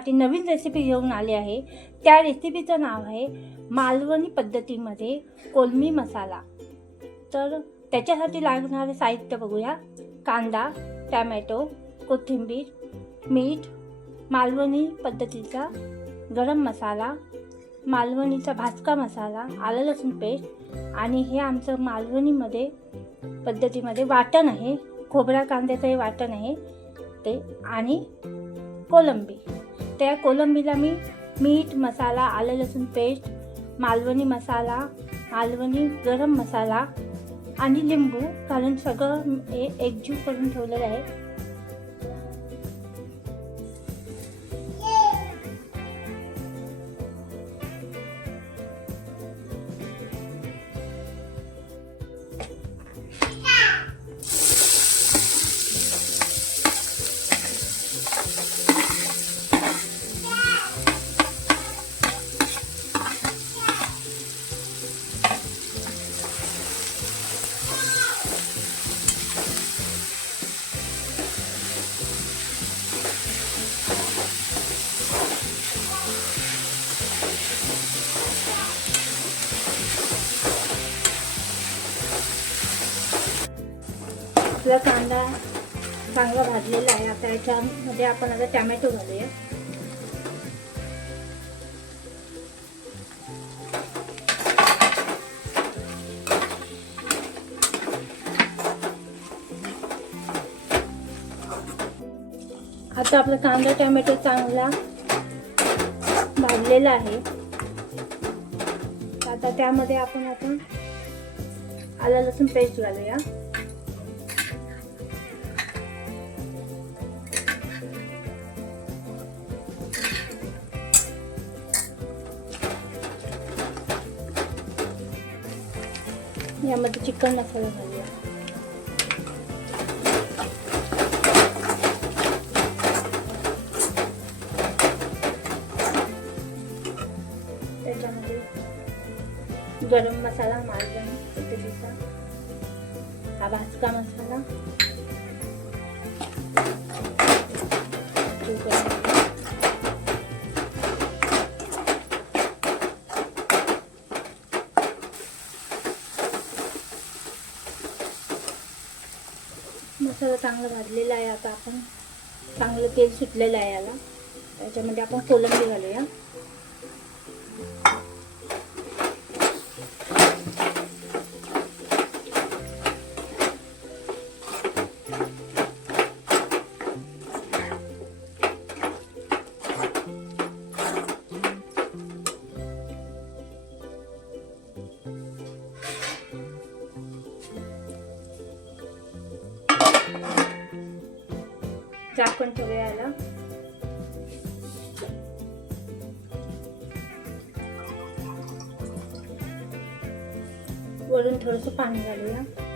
तुमच्यासाठी नवीन रेसिपी घेऊन आली आहे. त्या रेसिपीचं नाव आहे मालवणी पद्धतीमध्ये कोलमी मसाला. तर त्याच्यासाठी लागणारे साहित्य बघूया. कांदा टॅमॅटो कोथिंबीर मीठ मालवणी पद्धतीचा गरम मसाला मालवणीचा भाजका मसाला आलं लसूण पेस्ट आणि हे आमचं मालवणीमध्ये पद्धतीमध्ये वाटण आहे. खोबऱ्या कांद्याचं हे वाटण आहे ते आणि कोलंबी. त्या कोलंबीला मी मीठ मसाला आलं लसूण पेस्ट मालवणी मसाला मालवणी गरम मसाला आणि लिंबू घालून सगळं हे एकजीव करून ठेवलेलं आहे. आपला कांदा चांगला भाजलेला आहे. आता याच्यामध्ये आपण आता टॅमॅटो घालूया. आता आपला कांदा टॅमॅटो चांगला भाजलेला आहे. आता त्यामध्ये आपण आता आलं लसूण पेस्ट घालूया. यामध्ये चिकन मसाला घालूया. त्याच्यामध्ये गरम मसाला मार्जन पद्धतीचा हा भाजका मसाला. मसाला चांगला भाजलेला आहे आता आपण. चांगलं तेल सुटलेलं आहे याला. त्याच्यामध्ये आपण कोलंबी घालूया. टाकून ठेवूया याला. वरून थोडस पाणी घालूया.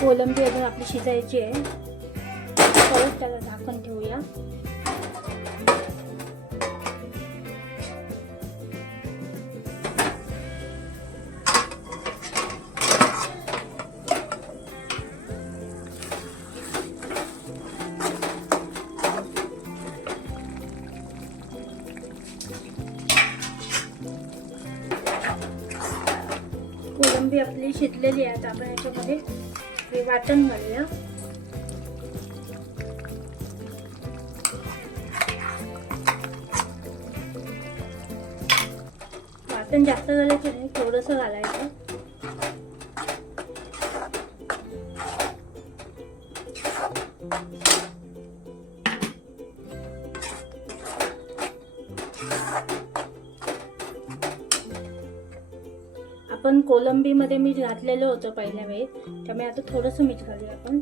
कोलंबी अजून आपली शिजायची आहे. परत त्याला झाकण ठेवूया. कोलंबी आपली शिजलेली आहे आता आपण याच्यामध्ये. हे वाटण घालूया वाटण जास्त घालायचं नाही थोडंसं घालायचं. आपण कोलंबीमध्ये मीठ घातलेलं होतं पहिल्या वेळेस त्यामुळे आता थोडंसं मीठ घालूया आपण.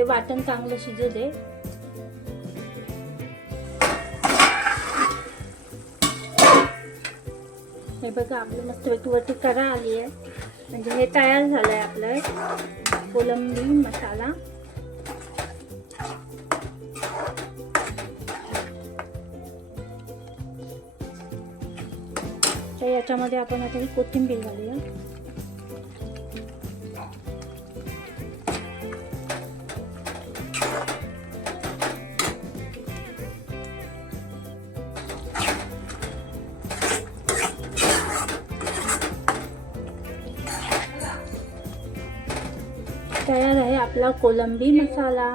ते वाटण चांगलं शिजू दे. हे बघा आपलं मस्त वरती करा आली आहे. म्हणजे हे तयार झालं आहे आपलं. कोलंबी मसाला. तर याच्यामध्ये आपण आता ही कोथिंबीर घालूया. तयार आहे आपला कोलंबी मसाला.